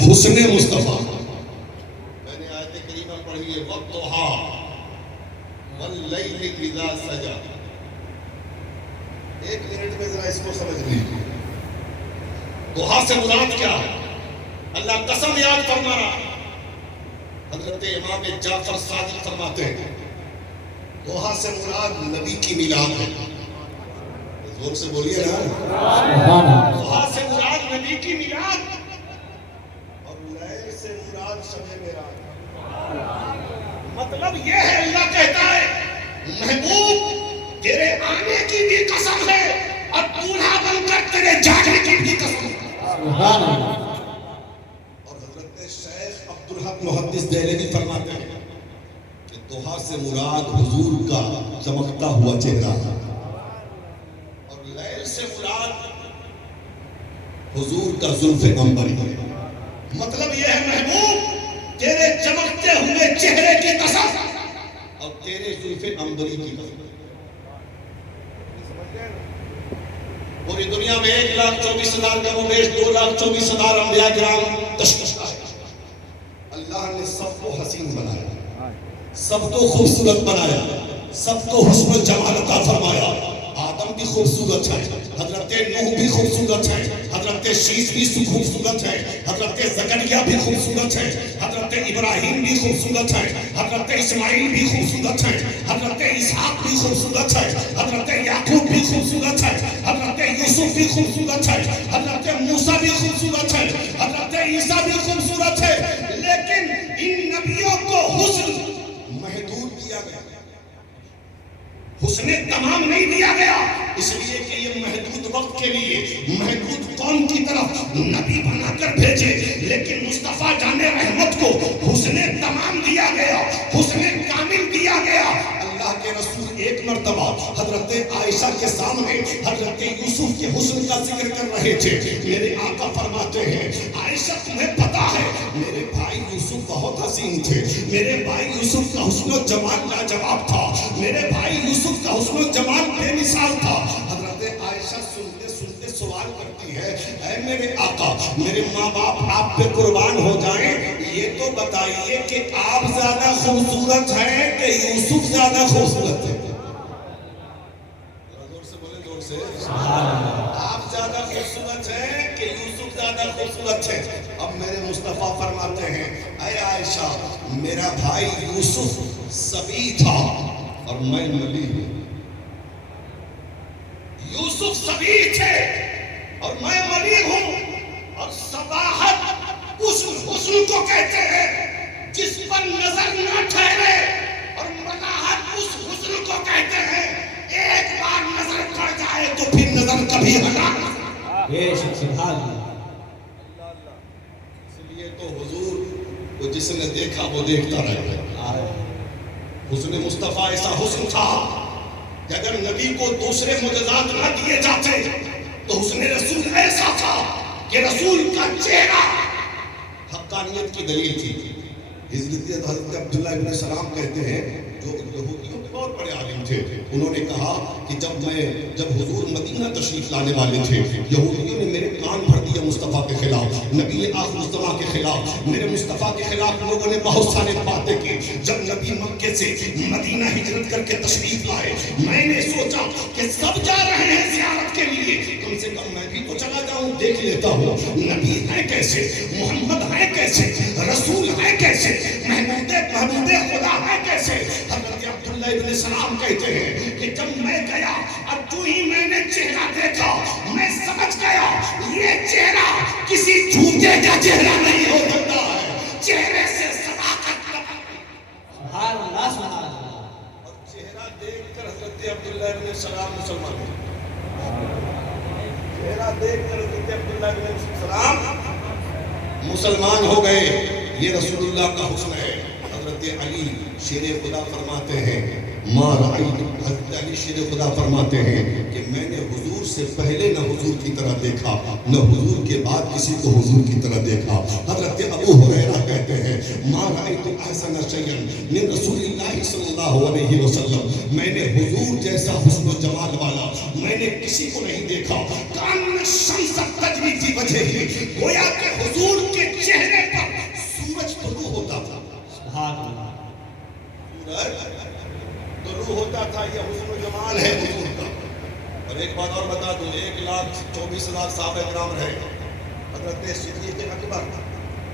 حسن مصطفیٰ. میں نے آیت کریمہ پڑھی ہے وَالضُّحَىٰ وَاللَّيْلِ إِذَا سَجَىٰ. ایک منٹ میں ذرا اس کو سمجھ لیجیے. ضحیٰ سے مراد کیا ہے؟ اللہ قسم یاد فرما رہا. حضرت امام جعفر صادق فرماتے ہیں ضحیٰ سے مراد نبی کی میلاد ہے. زور سے بولیے نا. ضحیٰ سے مراد نبی کی میلاد اور لیل سے مراد شب معراج. مطلب یہ ہے اللہ کہتا ہے محبوب تیرے آنے کی بھی قسم ہے اور دولہا بن کر تیرے جانے کی بھی قسم ہے. اور حضرت شیخ عبدالحق محدث دہلوی فرماتے ہیں کہ ضحیٰ سے مراد حضور کا چمکتا ہوا چہرہ اور لیل سے مراد حضور کا زلف عنبری. مطلب یہ ہے محبوب تیرے چمکتے ہوئے چہرے کی قسم اور تیرے زلف عنبری کی قسم. پوری دنیا میں 1,24,000 کم و بیش 2,24,000 انبیاء کرام تشخیص ہے. اللہ نے سب کو حسین بنایا, سب کو خوبصورت بنایا, سب کو حسن و جمال عطا فرمایا. آدم بھی خوبصورت ہے, حضرت نوح بھی خوبصورت ہے, حضرت شیش بھی خوبصورت ہے, حضرت زکریا بھی خوبصورت ہے, حضرت ابراہیم بھی خوبصورت ہے, حضرت اسماعیل بھی خوبصورت ہے, حضرت اسحاق بھی خوبصورت ہے, حضرت یعقوب بھی خوبصورت ہے, حضرت یوسف بھی خوبصورت ہے, حضرت موسیٰ بھی خوبصورت ہے, حضرت عیسیٰ بھی خوبصورت ہے. لیکن ان نبیوں کو حسن محدود دیا گیا, حسن تمام نہیں دیا گیا, اس لیے کہ یہ محدود وقت کے لیے محدود قوم کی طرف نبی بنا کر بھیجے. لیکن مصطفیٰ جان رحمت کو حسن تمام دیا گیا, حسن کامل دیا گیا. اللہ کے رسول ایک مرتبہ حضرت عائشہ کے سامنے حضرت یوسف کے حسن کا ذکر کر رہے تھے. میرے آقا فرماتے ہیں عائشہ تمہیں پتا ہے میرے بھائی یوسف بہت حسین تھے, میرے بھائی یوسف کا حسن و جمال لاجواب تھا, میرے بھائی یوسف کا حسن و جمال بے مثال تھا. حضرت عائشہ سنتے سنتے سوال کرتی ہے اے میرے آقا میرے ماں باپ آپ پہ قربان ہو جائیں, یہ تو بتائیے کہ آپ زیادہ خوبصورت ہیں کہ یوسف زیادہ خوبصورت ہے؟ زور سے بولے, زور سے. آپ زیادہ خوبصورت ہیں کہ یوسف زیادہ خوبصورت ہے؟ اب میرے مصطفیٰ فرماتے ہیں اے عائشہ میرا بھائی یوسف صبی تھا اور میں نبی ہوں. یوسف صبی تھے اور میں نبی ہوں. اور صباحت اس حسن کو کہتے ہیں جس پر نظر نہ ٹھہرے, اور ملاحت اس حسن کو کہتے ہیں ایک بار نظر پڑ جائے تو پھر نظر کبھی ہٹا نہ. اس لیے تو حضور کو جس نے دیکھا وہ دیکھتا رہے. حسن مصطفیٰ ایسا حسن تھا کہ اگر نبی کو دوسرے معجزات نہ دیے جاتے تو حسن رسول ایسا تھا کہ رسول کا چہرہ حقانیت کی دلیل تھی. حضرت عبداللہ ابن سلام کہتے ہیں جو یہودیوں کے بہت بڑے عالم تھے, انہوں نے کہا کہ جب حضور مدینہ تشریف لانے والے تھے یہودیوں نے میرے کان بھر دیا مصطفیٰ کے خلاف, نبی آخر الزماں کے خلاف, میرے مصطفیٰ کے خلاف لوگوں نے بہت سارے باتیں کی. جب نبی مکے سے مدینہ ہجرت کر کے تشریف لائے میں نے سوچا کہ سب جا رہے ہیں زیارت کے لیے, کم سے کم میں بھی تو چلا جاؤں, دیکھ لیتا ہوں نبی ہے کیسے, محمد ہے کیسے, رسول ہے کیسے, محمود خدا ہے کیسے. حضرت عبداللہ ابن سلام کہتے ہیں کہ جب میں گیا اور جو ہی میں نے چہرہ دیکھا میں سمجھ گیا یہ چہرہ کسی جھوٹے کا چہرہ نہیں ہو سکتا ہے, چہرے سے صداقت. سبحان اللہ, سبحان اللہ. اور چہرہ دیکھ کر حضرت عبداللہ ابن سلام مسلمان ہوئے. چہرہ دیکھ کر حضرت عبداللہ ابن سلام مسلمان ہو گئے. یہ رسول اللہ کا حسن ہے. حضرت علی شیر خدا فرماتے ہیں حضرت علی شیر خدا فرماتے ہیں کہ میں نے حضور سے پہلے نہ حضور کی طرح دیکھا نہ حضور کے بعد کسی کو حضور کی طرح دیکھا. حضرت ابو ہریرہ کہتے ہیں ما رأیت احسن شیئا من رسول اللہ صلی اللہ علیہ وسلم, میں نے حضور جیسا حسن و جمال والا میں نے کسی کو نہیں دیکھا. کان الشمس تجری فی وجہہ, گویا کہ حضور کے چہرے اور بتا دوں 1,24,000 صحابہ کرام رہے. حضرت صدیق اکبر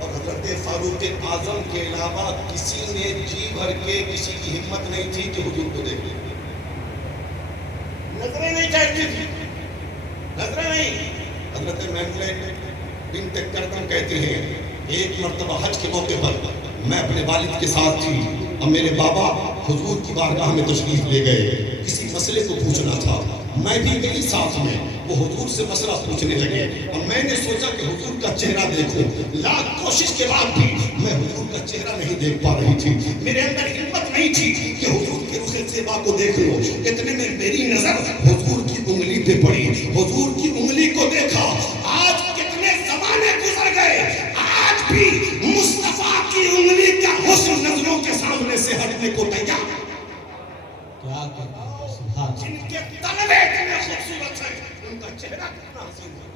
اور حضرت فاروق اعظم کے علاوہ کسی نے جی بھر کے کسی کی ہمت نہیں تھی کہ حضور کو دیکھ لے. نظریں نہیں ٹھہرتی تھی, نظریں نہیں. حضرت میمونہ بنت کردم کہتی ہیں ایک مرتبہ حج کے موقع پر میں اپنے والد کے ساتھ تھی اور میرے بابا حضور کی بارگاہ میں تشریف لے گئے. کسی مسئلے کو پوچھنا تھا, میں بھی گئی ساتھ میں. وہ حضور سے مسئلہ پوچھنے لگے اور میں نے سوچا کہ حضور کا چہرہ دیکھوں. لاکھ کوشش کے بعد بھی میں حضور کا چہرہ نہیں دیکھ پا رہی تھی. میرے اندر ہمت نہیں تھی کہ حضور کے رخ زیبا کو دیکھ لوں. اتنے میں میری نظر حضور کی انگلی پہ پڑی. حضور کی انگلی کو دیکھا. آج کتنے زمانے گزر گئے, آج بھی مصطفیٰ کی انگلی کا حسن نظروں کے سامنے سے ہٹنے کو تیار. کیا کہتے ہیں سبحان اللہ. جن کے طلبے اتنے خوبصورت ہیں ان کا چہرہ کتنا حسین ہے.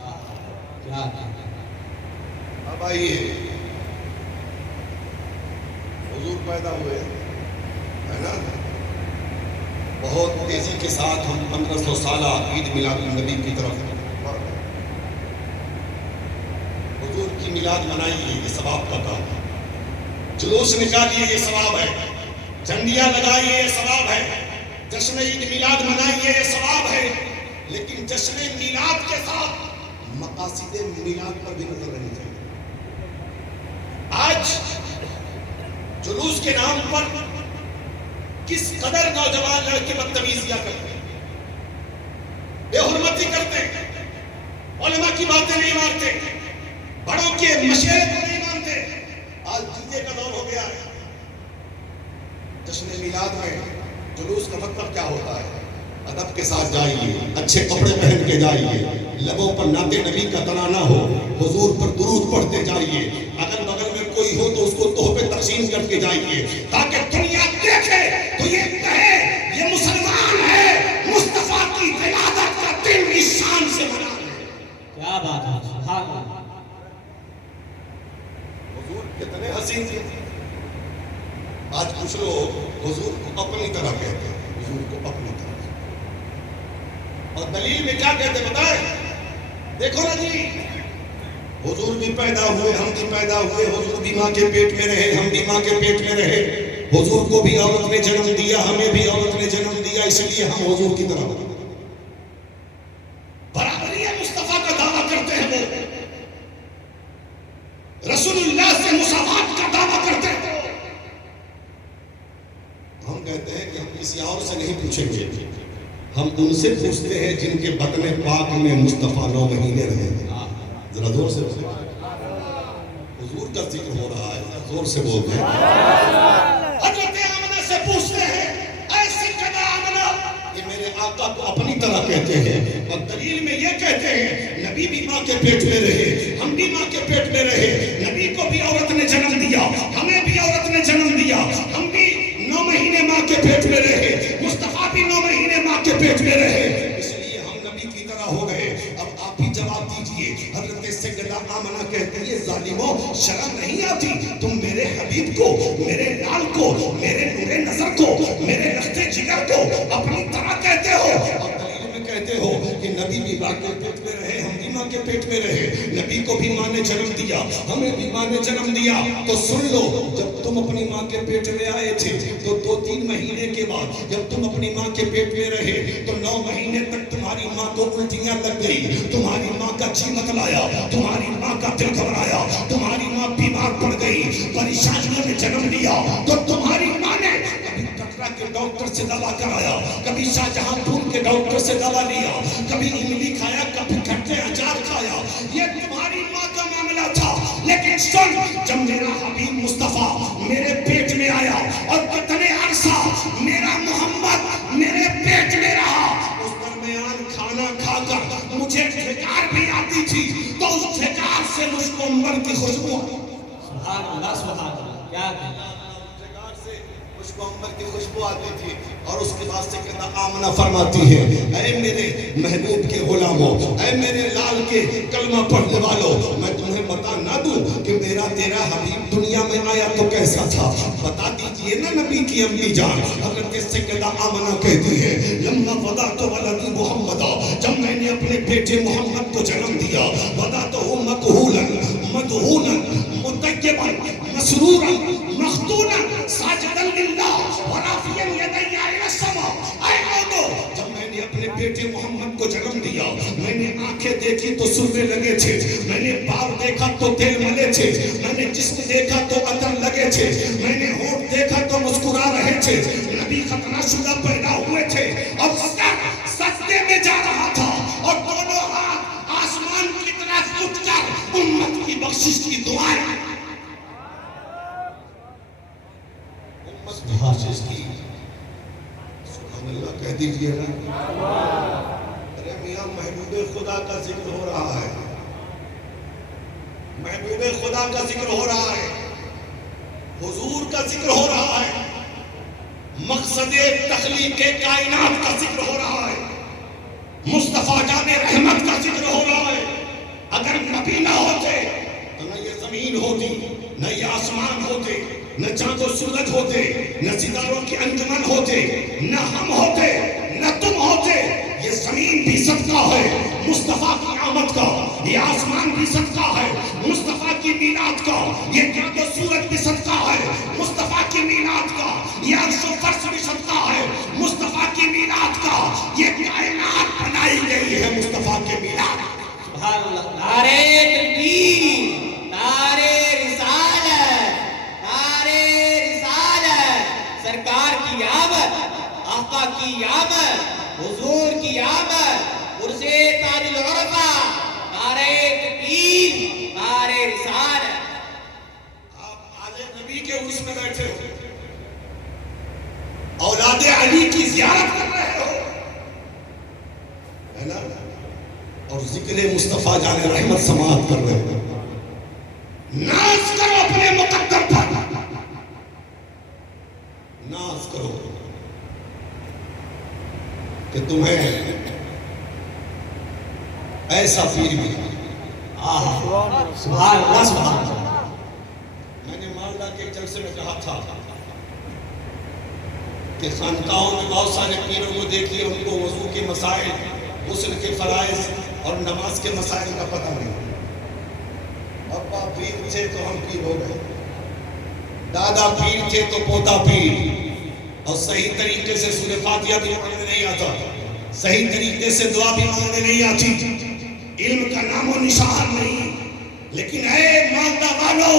کیا کہتے ہیں. اب آئیے حضور پیدا ہوئے ہے نا, بہت تیزی کے ساتھ ہم 1500 سالہ عید میلاد النبی کی طرف حضور کی میلاد منائیے, یہ ثواب کا کام ہے. جلوس نکالیے, یہ ثواب ہے. جھنڈیاں لگائیے, یہ ثواب ہے. جشن عید میلاد منائیے, یہ ثواب ہے. لیکن جشن میلاد کے ساتھ مقاصد میلاد پر بھی نظر رہنی چاہیے. آج جلوس کے نام پر کس قدر نوجوان لڑکے بدتمیزیاں کرتے ہیں, بے حرمتی کرتے ہیں, علماء کی باتیں نہیں مانتے, بڑوں کے مشورے کو نہیں مانتے. آج ڈیجے کا دور ہو گیا ہے. جشن میلاد میں جلوس کا مطلب کیا ہوتا ہے؟ ادب کے ساتھ جائیے, اچھے کپڑے پہن کے جائیے, لبوں پر نعت نبی کا ترانہ ہو, حضور پر درود پڑھتے جائیے. اگر بغل میں کوئی ہو تو اس کو تحفے تقسیم کر کے جائیے, تاکہ دنیا دیکھے تو یہ کہے یہ مسلمان ہے, مصطفیٰ کی ولادت کا دن اس شان سے منا ہے. کیا بات ہے سبحان اللہ. حضور کتنے حسین تھے. آج کچھ لوگ حضور کو اپنی طرح کہتے ہیں, حضور کو اپنی طرح. اور دلیل میں کیا کہتے بتائیں؟ دیکھو نا جی, حضور بھی پیدا ہوئے, ہم بھی پیدا ہوئے. حضور بھی ماں کے پیٹ میں رہے, ہم بھی ماں کے پیٹ میں رہے. حضور کو بھی عورت نے جنم دیا, ہمیں بھی عورت نے جنم دیا, اس لیے ہم حضور کی طرح برابری مصطفیٰ کا دعویٰ کرتے ہیں. وہ رسول اللہ سے مساوات کا دعویٰ کرتے ہیں. ہم کہتے ہیں کہ ہم کسی اور سے نہیں پوچھیں گے, ہم ان سے پوچھتے ہیں جن کے بطن پاک میں مصطفیٰ 9 مہینے رہے ہیں. ذرا زور سے حضور کا ذکر ہو رہا ہے, زور سے بولتے ہیں. حضرت آمنہ سے پوچھتے ہیں, اے سیدہ آمنہ, یہ میرے آقا کو اپنی طرح کہتے ہیں. اور دلیل میں یہ کہتے ہیں نبی بھی ماں کے پیٹ میں رہے, ہم بھی ماں کے پیٹ میں رہے. نبی کو بھی عورت نے جنم دیا, ہمیں بھی عورت نے جنم دیا. ہم بھی 9 مہینے ماں کے پیٹ میں رہے, مصطفیٰ بھی 9 مہینے ماں کے پیٹ میں رہے, اس لیے ہم نبی کی طرح ہو گئے. اب آپ بھی جواب دیجئے. حضرت سیدہ آمنہ کہتی ہے ظالموں, شرم نہیں آتی تم میرے حبیب کو, میرے لال کو, میرے نور نظر کو, میرے رشتے جگر کو اپنی طرح کہتے ہو. اور دلیل میں کہتے ہو کہ نبی بھی ماں کے پیٹ میں رہے, ہم بھی ماں کے پیٹ میں رہے. نبی کو بھی ماں نے جنم دیا, ہمیں بھی ماں نے جنم دیا. تو سن لو, جب تم اپنی ماں کے پیٹ میں آئے تھے تو 2-3 مہینے کے بعد جب تم اپنی ماں کے پیٹ میں رہے تو 9 مہینے تک تمہاری ماں کو الٹیاں لگ گئی, تمہاری ماں کا جی متلایا, تمہاری ماں کا دل گھبرایا, تمہاری ماں بیمار پڑ گئی, پریشانیوں میں جنم لیا. تو تمہاری ماں نے کبھی کٹرا کے ڈاکٹر سے دوا کرایا, کبھی شاہجہاں پور کے ڈاکٹر سے دوا لیا, کبھی املی کھایا, کبھی کھٹے اچار کھایا. یہ تمہاری ماں کا معاملہ تھا. لیکن سن, جب میرا حبیب مصطفیٰ میرے پیٹ میں آیا اور کتنے عرصہ میرا محمد میرے پیٹ میں رہا, اس درمیان کھانا کھا کر مجھے ٹھیکار بھی آتی تھی, تو اس ٹھیکار سے مجھ کو عمر کی خوشبو. سبحان اللہ سبحان اللہ. کیا کہتے ہیں. خوشبو عمر کی خوشبو آتی تھی اور اس کے بعد سیدہ آمنہ فرماتی ہے اے میرے محبوب کے غلاموں، اے میرے لال کے کلمہ پڑھنے والوں، میں تمہیں بتا نہ دوں کہ میرا تیرا حبیب دنیا میں آیا تو کیسا تھا؟ بتا دیجئے نا نبی کی امی جان۔ حضرت سیدہ آمنہ کہتی ہے لما وضعت ولدی محمد، جب میں نے اپنے بیٹے محمد کو جنم دیا، وضعتہ مکہولا مدہونا مطیبا مسرورا مختونا ساجدا للہ ورافعا یدی الی السماء۔ اے لوگو، جب میں نے اپنے بیٹے محمد کو جنم دیا، میں نے آنکھیں دیکھی تو سرمے لگے تھے، میں نے بال دیکھا تو تیل ملے تھے، میں نے جسم دیکھا تو عطر لگے تھے، میں نے ہونٹ دیکھا تو مسکرا رہے تھے، نبی ختنہ شدہ پیدا ہوئے تھے اور سجدے میں جا رہا تھا اور دونوں ہاتھ آسمان کی طرف اٹھ کر امت کی بخشش کی دعائیں، امت کی بخشش کی سبحان اللہ کہہ دیجئے نا۔ ارے میاں محبوب خدا کا ذکر ہو رہا ہے، محبوب خدا کا ذکر ہو رہا ہے، حضور کا ذکر ہو رہا ہے، مقصد تخلیق کائنات کا ذکر ہو رہا ہے، مصطفیٰ جان رحمت کا ذکر ہو رہا ہے۔ اگر نبی نہ ہوتے تو نہ یہ زمین ہوتی، نہ یہ آسمان ہوتے، نہ چاند و سورج ہوتے، نہ ستاروں کی انجمن ہوتے، نہ ہم ہوتے، نہ تم ہوتے۔ یہ زمین بھی صدقہ ہے مصطفیٰ کی آمد کا، یہ آسمان بھی صدقہ ہے مصطفیٰ کی میلاد کا، یہ چاند و سورج بھی صدقہ ہے مصطفیٰ کی میلاد کا، یہ عرش و فرش بھی صدقہ ہے مصطفیٰ کی میلاد کا، یہ کائنات بنائی گئی ہے مصطفیٰ کے میلاد۔ سبحان اللہ۔ نعرہ تکبیر، نعرہ رسالت، نعرہ رسالت، سرکار کی آمد، آقا کی آمد، حضور کی آمد، عرص تاج العرفہ، نعرہ تکبیر، نعرہ رسالت۔ آپ آل نبی کے عرص میں بیٹھے ہو، اولاد علی کی زیارت کر رہے ہو، ہے نا؟ اور ذکر مصطفیٰ جان رحمت سماعت کر رہے ہو۔ ناز کرو اپنے مقدر پر، ناز کرو کہ تمہیں ایسا پیر ملا۔ سبحان اللہ، سبحان اللہ۔ میں نے مالدہ کے ایک جلسے میں کہا تھا کہ خانقاہوں میں بہت سارے پیروں کو دیکھیے، ان کو وضو کے مسائل، غسل کے فرائض اور نماز کے مسائل کا پتہ نہیں۔ ابا پیر تھے تو ہم پیر ہو گئے، دادا پیر تھے تو پوتا پیر، اور صحیح طریقے سے سورہ فاتحہ بھی پڑھنے نہیں آتا، صحیح طریقے سے دعا بھی مانگنے نہیں آتی، علم کا نام و نشان نہیں۔ لیکن اے مالدہ والو،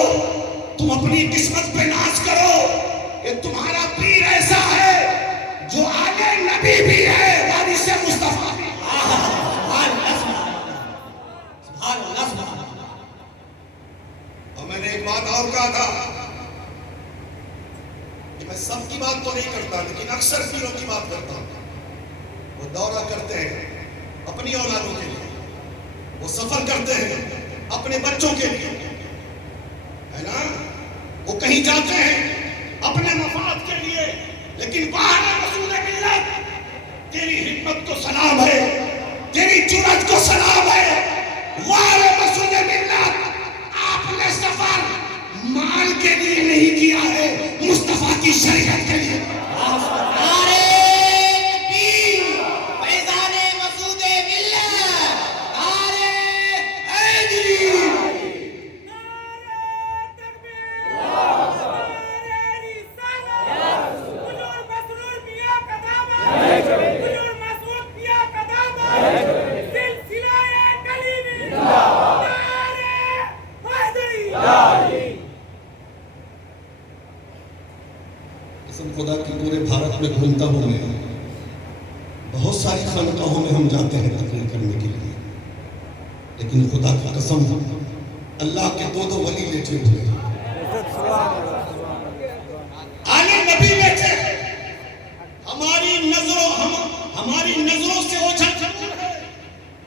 تم اپنی قسمت پہ ناز کرو کہ تمہارا پیر ایسا ہے جو آگے نبی بھی ہے، وارث مصطفیٰ بھی۔ اور میں نے ایک بات اور کہا تھا کہ میں سب کی بات تو نہیں کرتا، لیکن اکثر پیروں کی بات کرتا ہوں۔ وہ دورہ کرتے ہیں اپنی اولادوں کے لیے، وہ سفر کرتے ہیں اپنے بچوں کے لیے، ہے نا؟ وہ کہیں جاتے ہیں اپنے مفاد کے لیے، لیکن باہر رسول ملت، تیری حکمت کو سلام ہے، تیری جرأت کو سلام ہے۔ وارے رسول ملت، آپ نے سفر مال کے لیے نہیں کیا ہے، مصطفیٰ کی شریعت کے لیے۔ نعرہ تکبیر، فیضان مسعود ملت، نعرہ حیدری۔ قسم خدا کی پورے بھارت میں گھومتا ہوں میں، بہت ساری خانقاہوں میں ہم جاتے ہیں تقریر کرنے کے لیے، لیکن خدا کی قسم اللہ کے دو ولی لیٹے ہوئے ہیں، آلے نبی بیٹھے، ہماری نظروں سے اوجھل جھل ہے،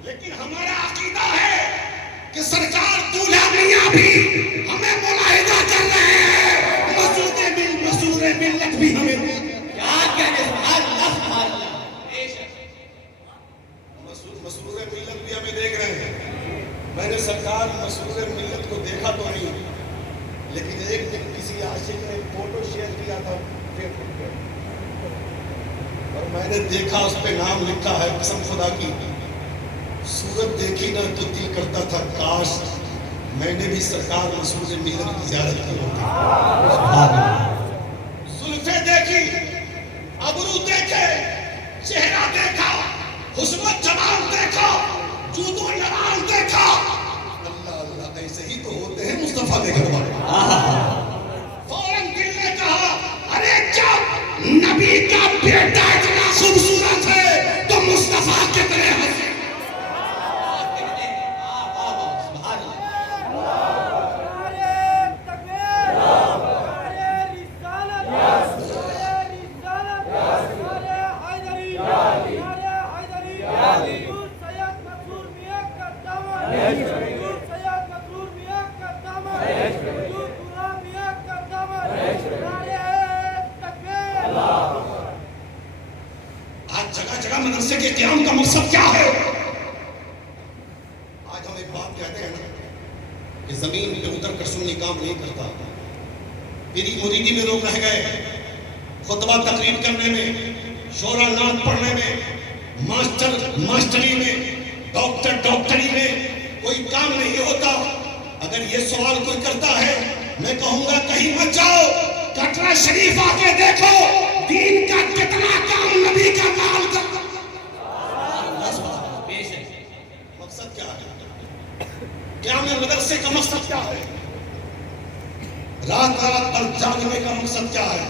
لیکن ہمارا عقیدہ ہے کہ سرکار دولہا میاں بھی ہمیں ملاحظہ کر رہے ہیں، مسعود ملت بھی ہمیں عاشق نے فوٹو شیئر کیا تھا فیس بک پہ، اور میں نے دیکھا اس پہ نام لکھا ہے، قسم خدا کی صورت دیکھی نا تو دل کرتا تھا کاش میں نے بھی سرکار مسعود ملت کی زیارت کی ہوتی۔ زلفیں دیکھی، ابرو دیکھے، چہرہ دیکھا، حسن و جمال دیکھا، جود و جلال دیکھا، اللہ اللہ ایسے ہی تو ہوتے ہیں مصطفیٰ کے گھر والے۔ فوراً دل نے کہا ارے جب نبی کا بیٹا اتنا خوبصورت ہے تو مصطفیٰ کتنے حسین۔ جگہ جگہ مدرسے کے قیام کا مقصد کیا ہے؟ آج ہم ایک بات کہتے ہیں نا کہ زمین پہ اتر کر سنی کام نہیں کرتا، پیری مریدی میں لوگ رہ گئے، خطبہ تقریر کرنے میں، شورا نعت پڑھنے میں، ماسٹری میں، ڈاکٹری میں کوئی کام نہیں ہوتا۔ اگر یہ سوال کوئی کرتا ہے میں کہوں گا کہیں مت جاؤ، کٹرا شریف آ کے دیکھو دین کا کتنا کام نبی کا نام کرتا۔ مقصد کیا ہے؟ قیام مدرسے کا مقصد کیا ہے؟ رات رات پر جاگنے کا مقصد کیا ہے؟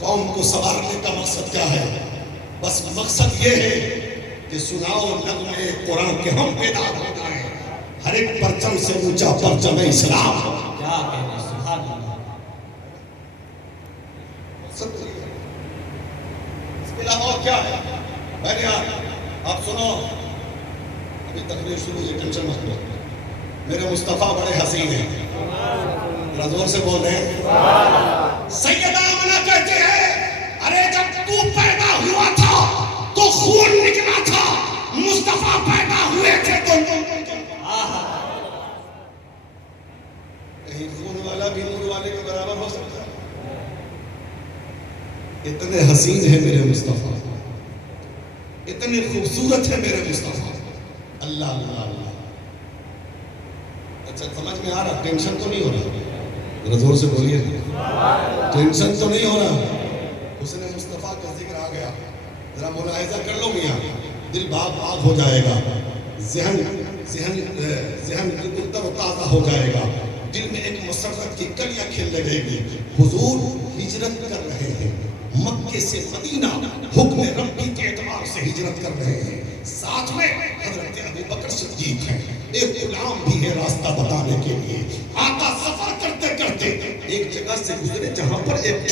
قوم کو سنوارنے کا مقصد کیا ہے؟ بس مقصد یہ ہے کہ سناؤ نغمے قرآن کے ہم بیدار ہو جائیں، ہر ایک پرچم سے اونچا پرچم اسلام۔ کیا کہنے سبحان اللہ۔ مقصد تو یہ ہے، اس کے علاوہ اور کیا ہے؟ میں نے آپ سنو، ابھی تقریر شروع ہوئی، ٹینشن مت لو، میرے مصطفیٰ بڑے حسین ہیں، ذرا زور سے بول رہے ہیں۔ سیدہ آمنہ کہتے ہیں ارے جب تو پیدا ہوا تھا تو خون نکلا تھا، مصطفیٰ پیدا ہوئے تھے تو کہیں خون والا بھی نور والے کے برابر ہو سکتا ہے؟ اتنے حسین ہیں میرے مصطفیٰ، اتنے خوبصورت ہیں میرے مصطفیٰ، اللہ اللہ اللہ۔ اچھا سمجھ میں آ رہا؟ ٹینشن تو نہیں ہو رہا؟ ذرا زور سے بولیے، ٹینشن تو نہیں ہو رہا؟ حسن مصطفیٰ کا ذکر آ گیا، ذرا ملاحظہ کر لو میاں، دل باغ باغ ہو جائے گا، ذہن تر و تازہ ہو جائے گا، دل میں ایک مسرت کی کلیاں کھلنے لگے گی۔ حضور ہجرت کر رہے ہیں مکے سے مدینہ، حکم ربی کے اعتبار سے ہجرت کر رہے ہیں، ساتھ میں حضرت ابوبکر صدیق ہیں، ایک غلام بھی ہے راستہ بتانے کے لیے۔ آقا سفر کرتے کرتے ایک جگہ سے گزرے جہاں پر ایک